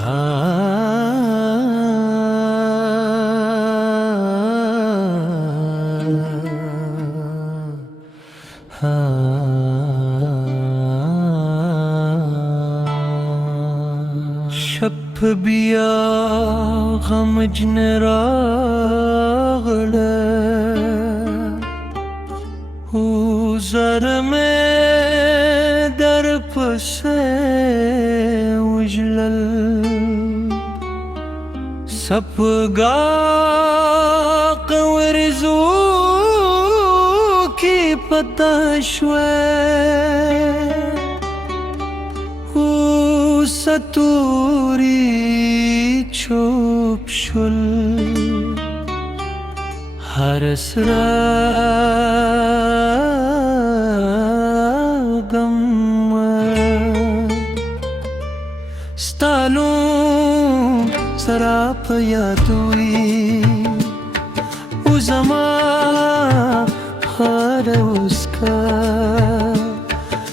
شب بیا غمجن راغله او زرم در پس وجلل سپگاق ورزو کی پتا شوه او ستوری چوب شل هر سراغم ستالو سراپ یادوی او زما خار اسکا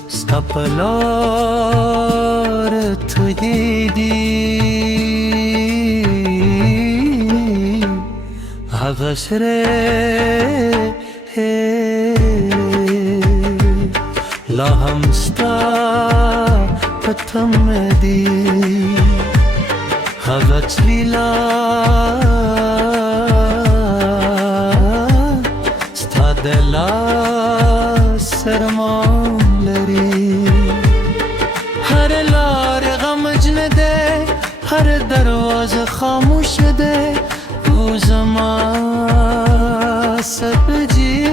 ستپلار توی دی غسره لا همستا پتم دی غت لیلا ستا دلا سرمان لري هر لار غمجن ده هر دروازه خاموش ده او زما سپجی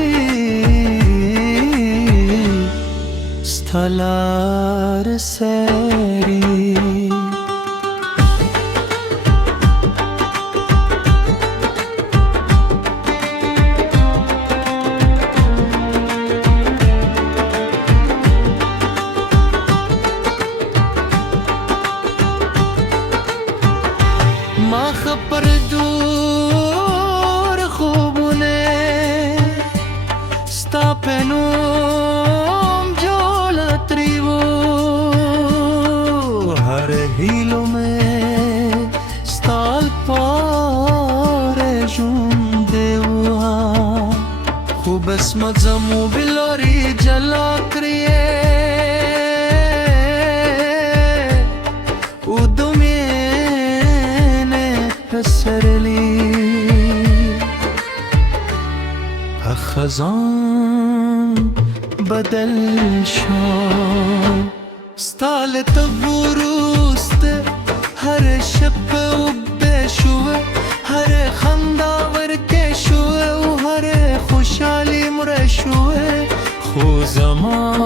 ستالار سری ما خبر دور خوبونه ستا پنوم جولا تریو هر هیلو میں ستال پار جون دیوها خوب اسمت زمو بلاری جلا کریه سرلی خزان بدل شد ستال تبروست هر شب و بشوه هر خندا ورکه شوه و هر خوشحالی مرشوه خو زمان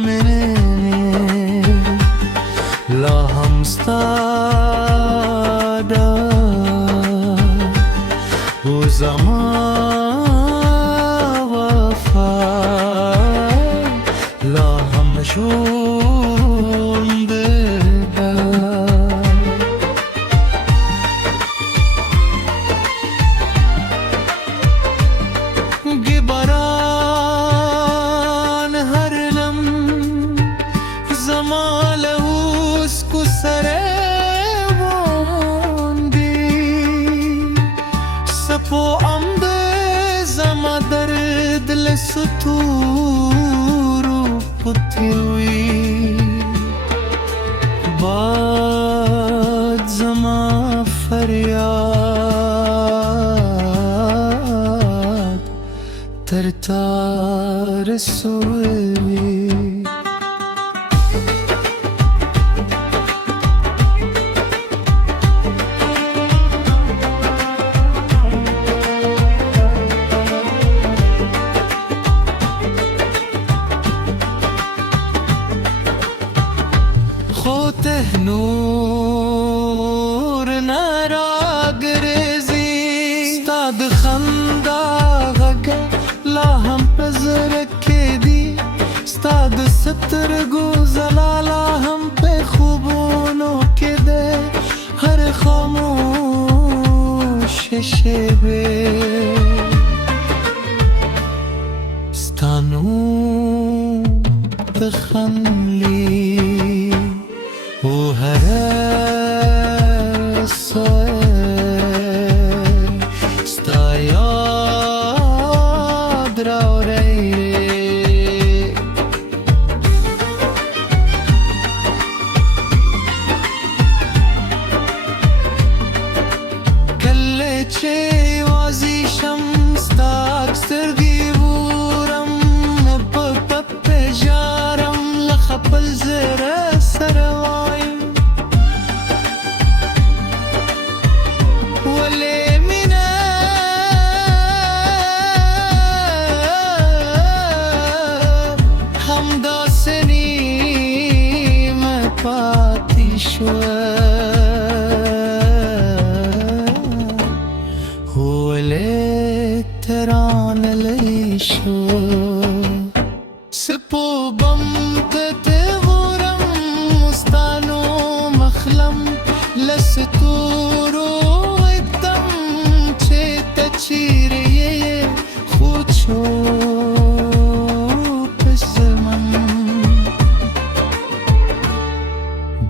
منه لا همستا او زمان وفا لا همشون بده گبران هر لم زمان لهوس کو سره سپو امد زما درد لستورو پتی ہوئی باد زما فریاد تر تار سوئی نور نراغ رزی ستاد خندا غگا لا هم پزر کے دی ستاد سترگو زلالا هم پہ خوبونوں کے دے ہر خاموش شبے ستانو تخنلی او هر شو هو اللي تران لي شو سبو بمت غورم مستانو مخلم لستورو الدم تشيري خود شو بالزمن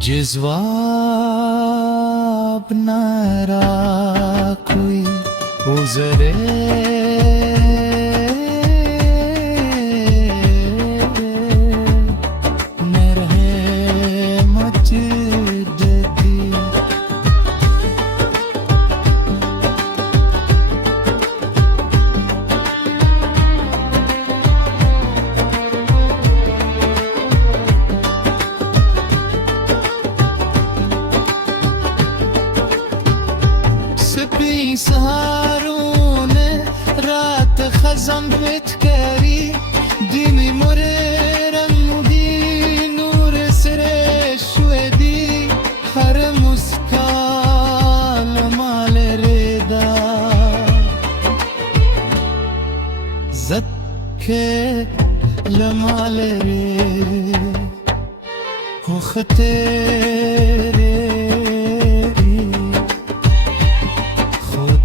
جواب نارا کوئی گزرے سهارون رات خزم بتكاري ديني مريرم دي نور سري شويدي هر مسكال مال ردا زدك لمال ري وختيري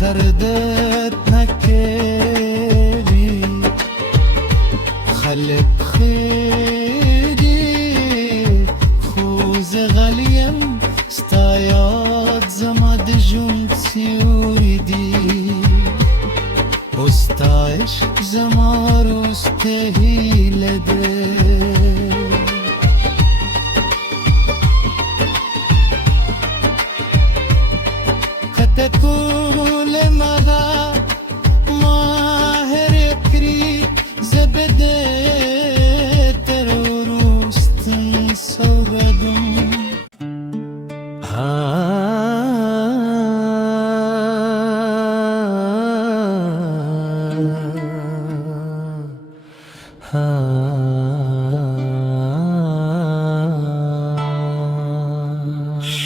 دردت نكري خلب خيري خوز غليم ستايات زماد جون سيوريدي استايش زمار استهيلده تقول ماذا ماهر كري زبدة تروست صوردم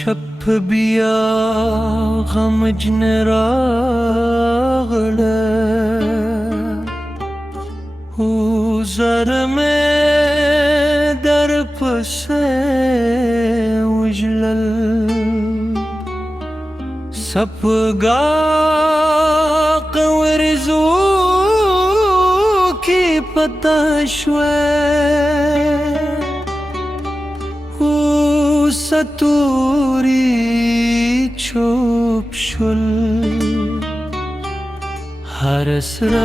شب بیا غمجن راغله وزر में در پسه وجلل سپگا قورزو کی پتا شوه ستوری چوب شل هر سراغم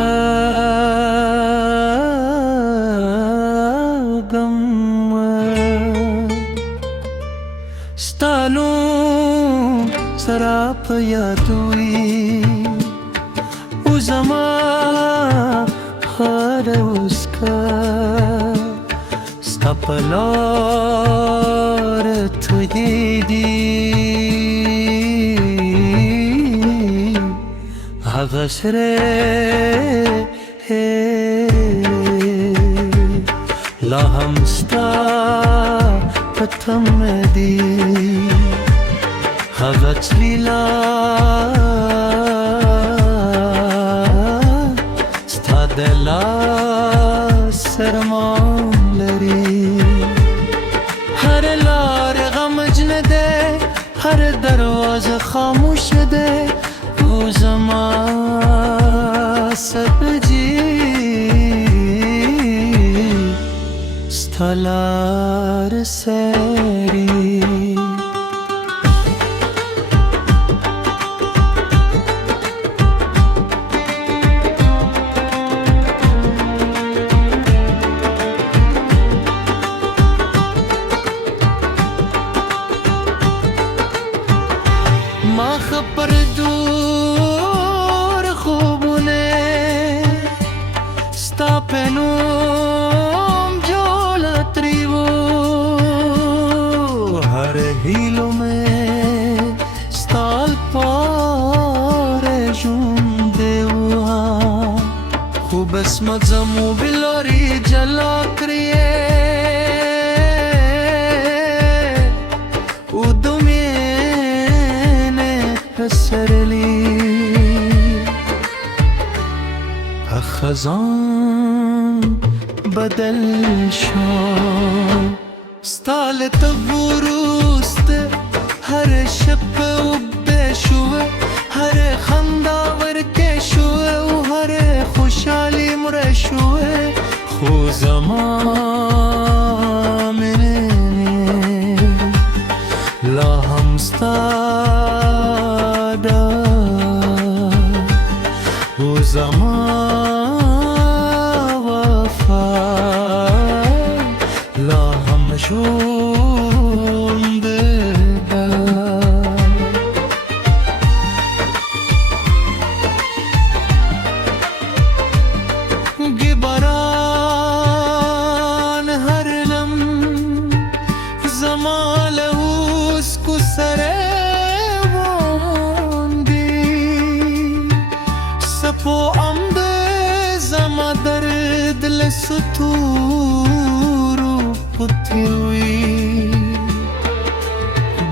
ستالو سراپ یادوی وزما هر اسکا ستپلار تهیدی غسره لا همستا پتمدی غت لیلا ستادلا سرمان لری هر لار غمجن ده هر دروازه خاموش ده زما سبجی ستالار سری ما خبر دور خوبونه ستا پنوم جولا تریو هر هیلو में ستال پاره جون دیوها خوب اسمت زمو بلاری جلا کریه پسرلی خزان بدل شد ستال تبوروست هر شب و بشوه هر خندا ورکشوه و هر خوشحالی مرشوه خو زمان منه لا همستادا و زمان وفا لا همشون گبران هر لم زمان لهوس کو سره سپو عمد زما درد لستورو پتیوی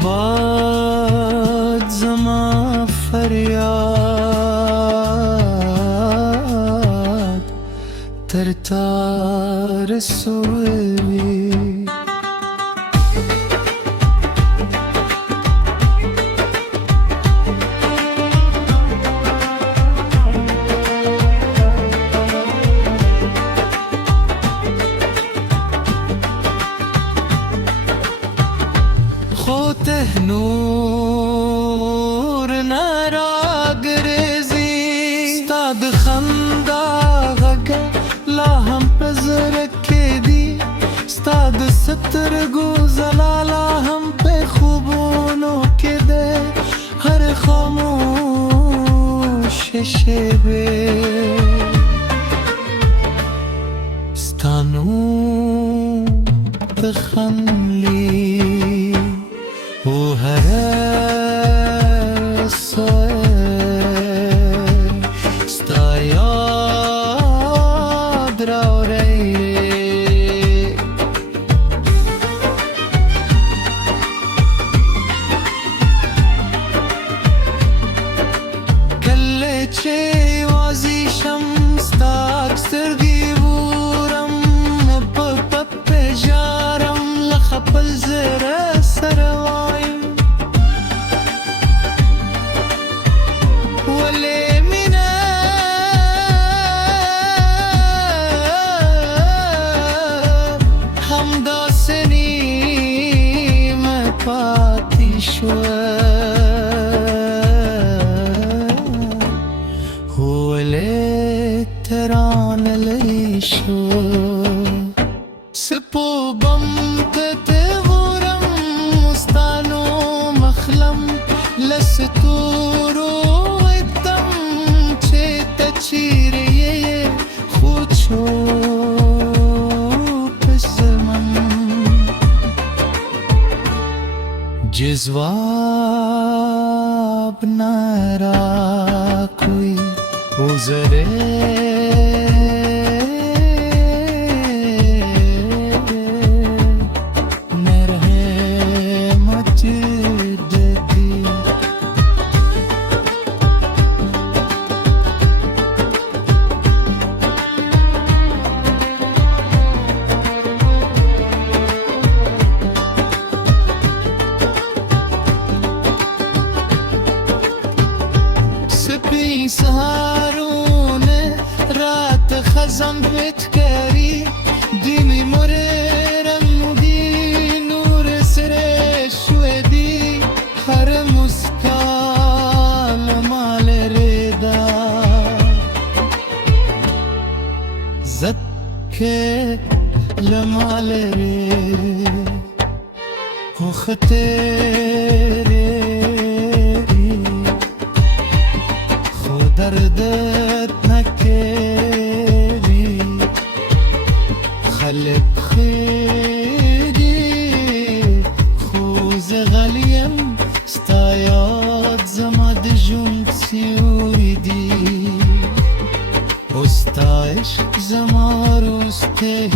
باد زما فریاد تر تار سوی خوته نور نراگرزی ستاد خندا غگه لا هم پزر که دی ستاد سترگو زلالا هم په خوبونو که ده هر خاموش شبه ستانو بخنلی و هر سایه ستا یاد را ری کله چه وازیشم ستا اکسترگی بورم پپ جارم لخپل زره سروایم ولی مینه همداسنی مپاتی شوه ولی تران لی شو سپو بم تتغورم مستانو مخلم لستورو ایتم چه تچیریه خود شو پسمم جواب نرا کوئی گزره سپی سهارونه رات خزان بتکری دیمی مررم دی نور سر شودی هر مسکال مال ردا زد که لمال ری خطره دردت نکری خلب خیری خوز غلیم ستایاد زماد جون سیویدی استایش زماروسته